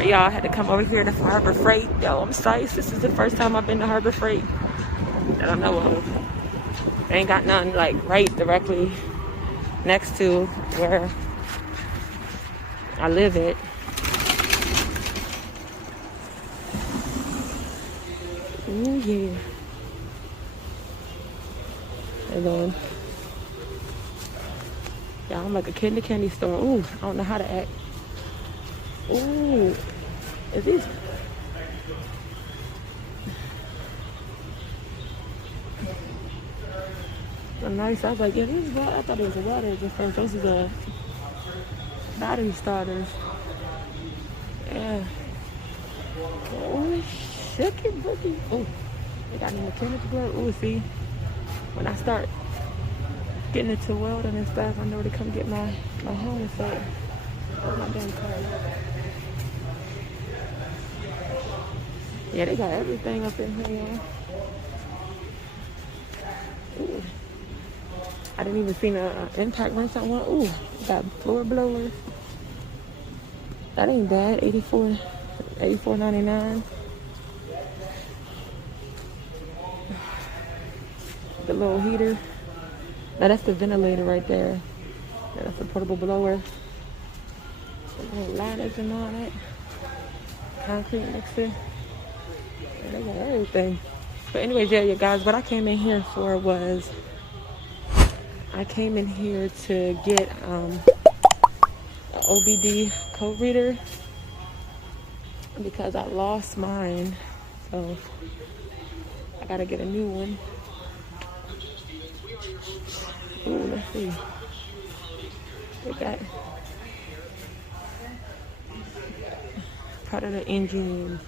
Y'all, I had to come over here to Harbor Freight. Yo, I'm psyched. This is the first time I've been to Harbor Freight that I know of. They ain't got none like right directly next to where I live at. Ooh, yeah. Hold on. Yeah, I'm like a kid in the candy store. Ooh, I don't know how to act. Ooh, is these? Nice. I was like, yeah, these. I thought it was a water at first. Those are the battery starters. Yeah. Oh, shooky bookie. Oh, they got me mechanical glove. Oh, see, when I start getting into welding and stuff, I know to come get my helmet set. That's my damn car. Yeah, they got everything up in here, y'all. Ooh. I didn't even see an impact wrench on one. Ooh, got floor blowers. That ain't bad. $84.99. The little heater. Now that's the ventilator right there. Yeah, that's a portable blower. Little ladders and all that. Concrete mixer. Yeah, they got everything. But anyways, yeah, you guys, what I came in here for was I came in here to get an OBD code reader because I lost mine. So I gotta get a new one. Ooh, let's see. They got part of the engine.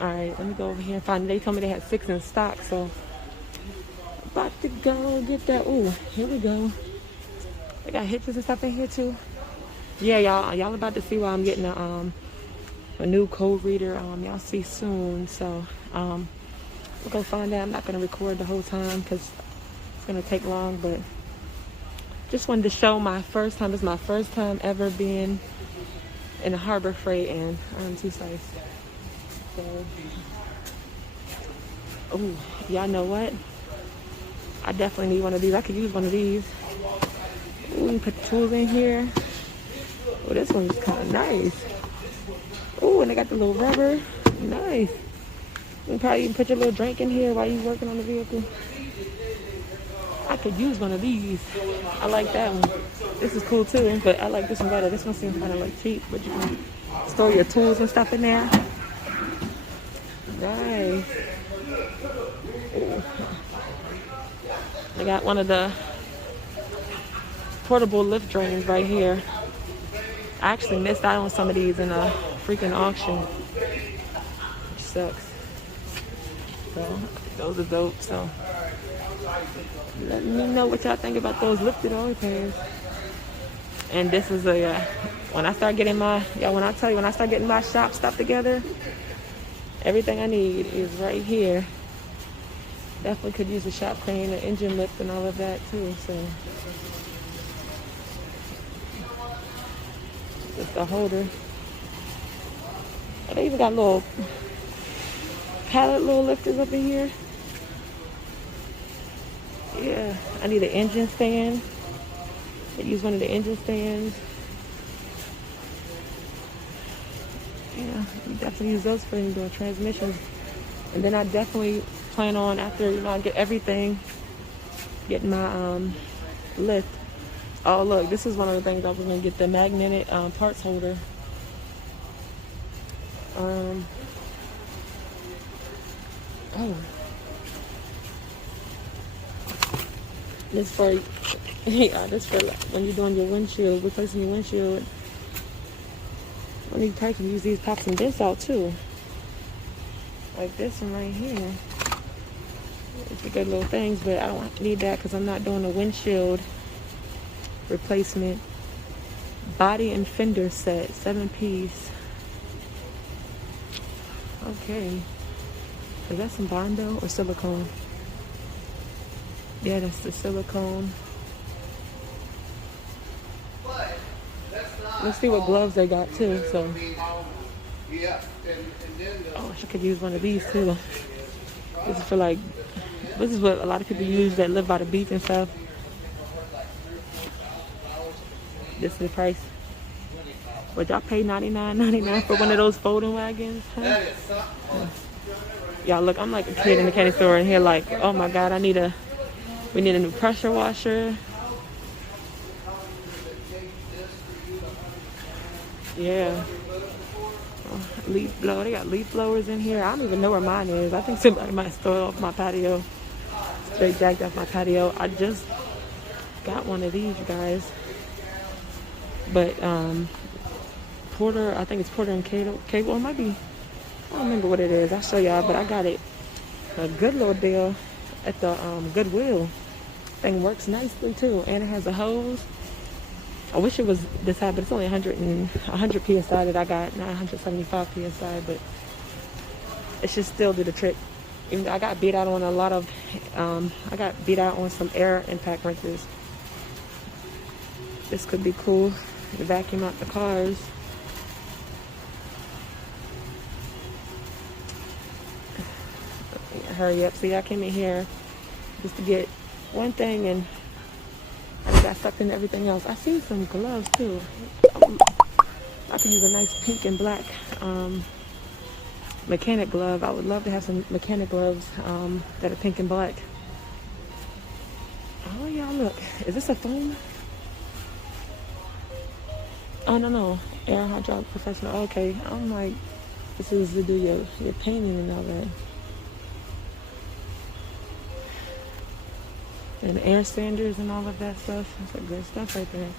Alright, let me go over here and find. They told me they had 6 in stock, so about to go get that. Ooh, here we go. They got hitches and stuff in here too. Yeah, y'all about to see why I'm getting a new code reader. Y'all see soon. So we'll go find out. I'm not gonna record the whole time because it's gonna take long, but just wanted to show my first time. This is my first time ever being in a Harbor Freight, and I'm too psyched. So, oh, y'all know what? I definitely need one of these. I could use one of these. Ooh, you put the tools in here. Oh, this one's kind of nice. Oh, and they got the little rubber. Nice. You can probably even put your little drink in here while you're working on the vehicle. I could use one of these. I like that one. This is cool too, but I like this one better. This one seems kind of like cheap, but you can store your tools and stuff in there. Nice. Ooh. I got one of the portable lift drains right here. I actually missed out on some of these in a freaking auction, which sucks. So those are dope. So let me know what y'all think about those lifted oil pans. And this is a when I start getting my when I start getting my shop stuff together, everything I need is right here. Definitely could use a shop crane, an engine lift, and all of that too. So just a holder. Oh, they even got little pallet little lifters up in here. Yeah, I need an engine stand. I use one of the engine stands. Yeah, you definitely use those for doing transmissions. And then I definitely plan on, after I get everything, getting my lift. Oh look, this is one of the things I was gonna get, the magnetic parts holder. Oh, this for this for when you're doing your windshield, replacing your windshield. When you probably can use these, pop some dents out too. Like this one right here. It's a good little things, but I don't need that because I'm not doing a windshield replacement. Body and fender set, 7-piece. Okay. Is that some Bondo or silicone? Yeah, that's the silicone. But that's not Let's see what gloves they got too. So, oh, I could use one of these too. This is for like, this is what a lot of people use that live by the beach and stuff. This is the price. Would y'all pay $99.99 for one of those folding wagons? Huh? Y'all look, I'm like a kid in the candy store and here like, oh my God, we need a new pressure washer. Yeah. Oh, leaf blower. They got leaf blowers in here. I don't even know where mine is. I think somebody might store it off my patio. Straight jacked off my patio. I just got one of these, you guys. But Porter, I think it's Porter and Cable. It might be, I don't remember what it is. I'll show y'all, but I got it a good little deal at the Goodwill. Thing works nicely too, and it has a hose. I wish it was this high, but it's only 100 psi that I got, not 175 psi, but it should still do the trick. Even though I got beat out on a lot of, I got beat out on some air impact wrenches. This could be cool to vacuum out the cars. Hurry up. See, I came in here just to get one thing and I got sucked into everything else. I seen some gloves too. I could use a nice pink and black mechanic glove. I would love to have some mechanic gloves that are pink and black. Oh, y'all look. Is this a foam? Oh, no. Air hydraulic professional. Okay. I'm like, this is to do your painting and all that. And air sanders and all of that stuff. That's some good stuff right there.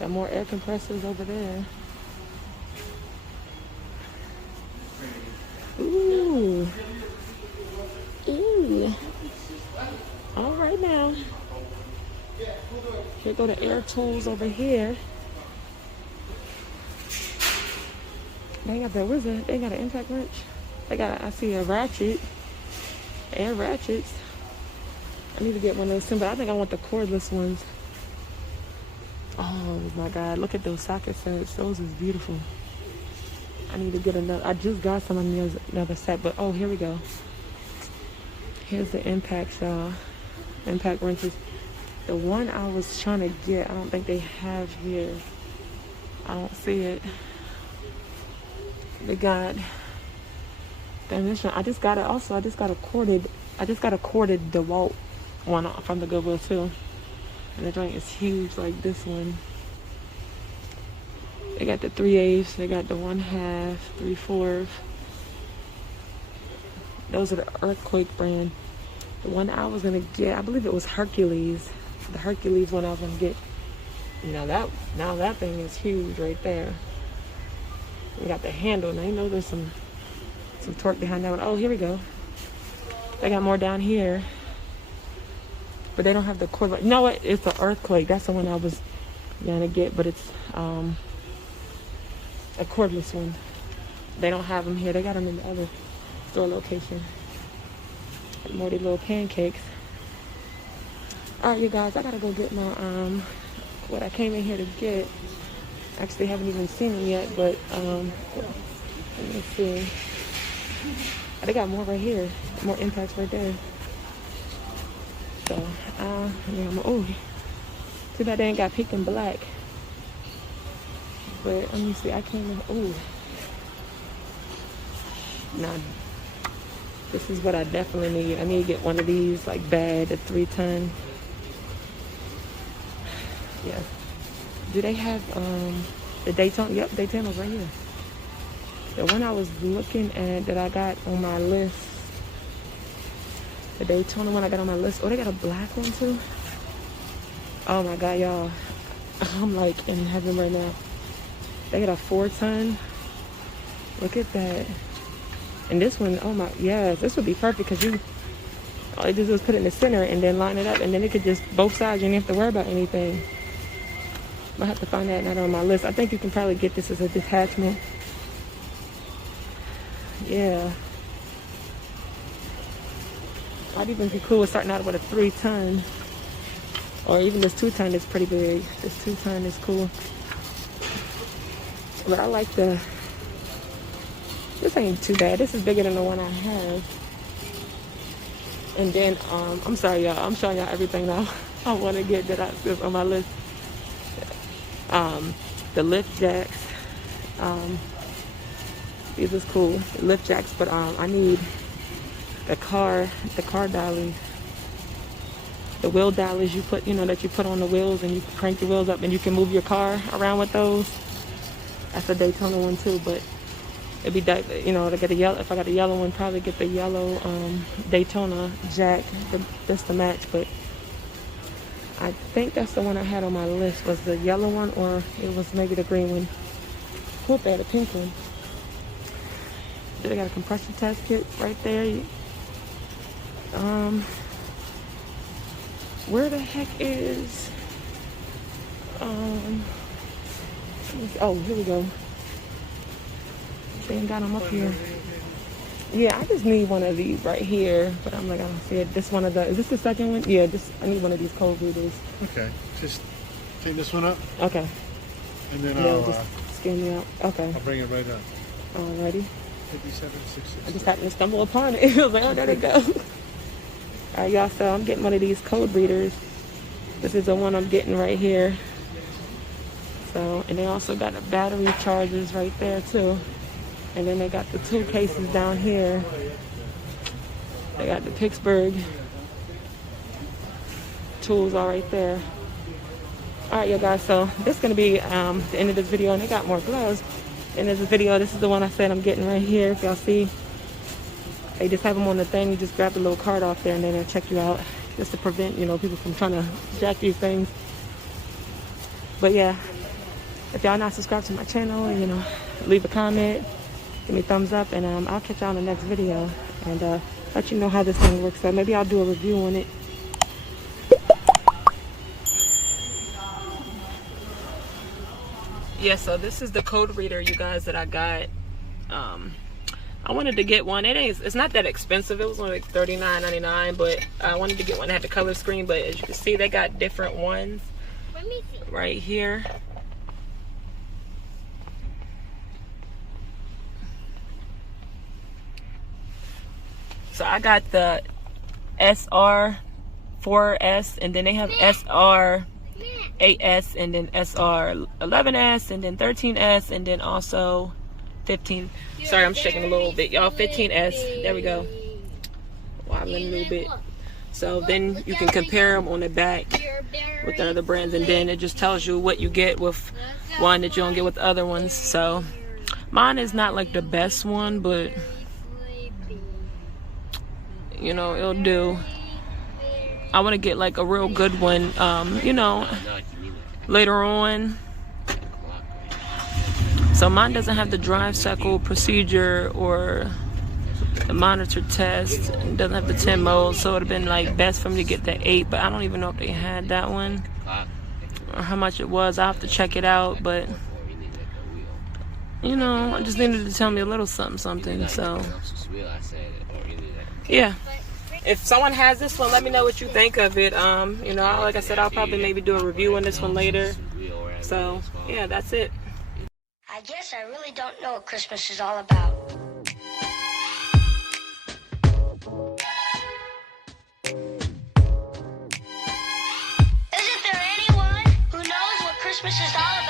Got more air compressors over there. Ooh. Ooh. All right now. Here go the air tools over here. They got that, what is that? They got an impact wrench. They got, I see a ratchet. Air ratchets. I need to get one of those too, but I think I want the cordless ones. Oh my God, look at those socket sets. Those is beautiful. I need to get another. I just got some of another set, but oh, here we go. Here's the impacts, y'all. Impact wrenches. The one I was trying to get, I don't think they have here. I don't see it. They got dimension. I just got it also. I just got a corded DeWalt one from the Goodwill too. And the joint is huge like this one. They got the 3/8, they got the 1/2, 3/4. Those are the Earthquake brand. The one I was gonna get, I believe it was Hercules. The Hercules one I was gonna get. You know that thing is huge right there. We got the handle. Now you know there's some torque behind that one. Oh, here we go. They got more down here. But they don't have the cord. You know what? It's the Earthquake. That's the one I was gonna get, but it's a cordless one. They don't have them here. They got them in the other store location. More these little pancakes. All right, you guys. I gotta go get my what I came in here to get. Actually, haven't even seen them yet, but let me see. They got more right here. More impacts right there. So, yeah, oh, too bad they ain't got pink and black. But let me see, I came in, oh. Now, this is what I definitely need. I need to get one of these, like bad, the 3-ton. Yeah. Do they have the Daytona? Yep, Daytona's right here. The one I was looking at that I got on my list. The Daytona one I got on my list. Oh, they got a black one too. Oh my God, y'all. I'm like in heaven right now. They got a 4-ton. Look at that. And this one, oh my, yes, this would be perfect because all you do is put it in the center and then line it up and then it could just, both sides, you don't have to worry about anything. I have to find that not on my list. I think you can probably get this as a detachment. Yeah. I'd even be cool with starting out with a 3-ton. Or even this 2-ton is pretty big. This 2-ton is cool. But I like the, this ain't too bad. This is bigger than the one I have. And then, I'm sorry, y'all. I'm showing y'all everything now. I want to get that's on my list. The lift jacks. These is cool. Lift jacks, but I need the car dollies. The wheel dollies you put, that you put on the wheels and you crank the wheels up and you can move your car around with those. That's a Daytona one too, but it'd be, to get a yellow. If I got a yellow one, probably get the yellow Daytona jack just to match. But I think that's the one I had on my list, was the yellow one, or it was maybe the green one. Hope they had a pink one. They got a compression test kit right there. Where the heck is? Oh, here we go. They ain't got them up here. Yeah, I just need one of these right here, but I'm like, I don't see it. This one of the, is this the second one? Yeah, I need one of these code readers. Okay, just take this one up. Okay. And then I'll just scan me out. Okay. I'll bring it right up. Alrighty. 57,660. I just happened to stumble upon it. I was like, oh, there they go. Alright, y'all, so I'm getting one of these code readers. This is the one I'm getting right here. So, and they also got the battery chargers right there too. And then they got the tool cases down here. They got the Pittsburgh tools all right there. Alright, you guys, so this is going to be the end of this video. And they got more gloves in this video. This is the one I said I'm getting right here. If y'all see, they just have them on the thing. You just grab the little card off there and then they'll check you out. Just to prevent, people from trying to jack these things. But yeah, if y'all not subscribed to my channel, leave a comment. Give me a thumbs up, and I'll catch y'all in the next video and let you know how this thing works. So maybe I'll do a review on it. Yeah, so this is the code reader, you guys, that I got. I wanted to get one. It's not that expensive. It was only like $39.99, but I wanted to get one that had the color screen. But as you can see, they got different ones right here. So I got the SR4S, and then they have SR8S, and then SR11S, and then 13S, and then also 15. Sorry, I'm shaking a little bit, y'all. 15S. There we go. Wobbling a little bit. So then you can compare them on the back with the other brands, and then it just tells you what you get with one that you don't get with the other ones. So mine is not like the best one, but it'll do. I want to get like a real good one, later on. So mine doesn't have the drive cycle procedure or the monitor test. It doesn't have the 10 modes, so it would have been like best for me to get the 8, but I don't even know if they had that one or how much it was. I'll have to check it out, but I just needed to tell me a little something. So yeah, if someone has this one, let me know what you think of it. Like I said, I'll probably maybe do a review on this one later. So yeah, that's it. I guess I really don't know what Christmas is all about. Isn't there anyone who knows what Christmas is all about?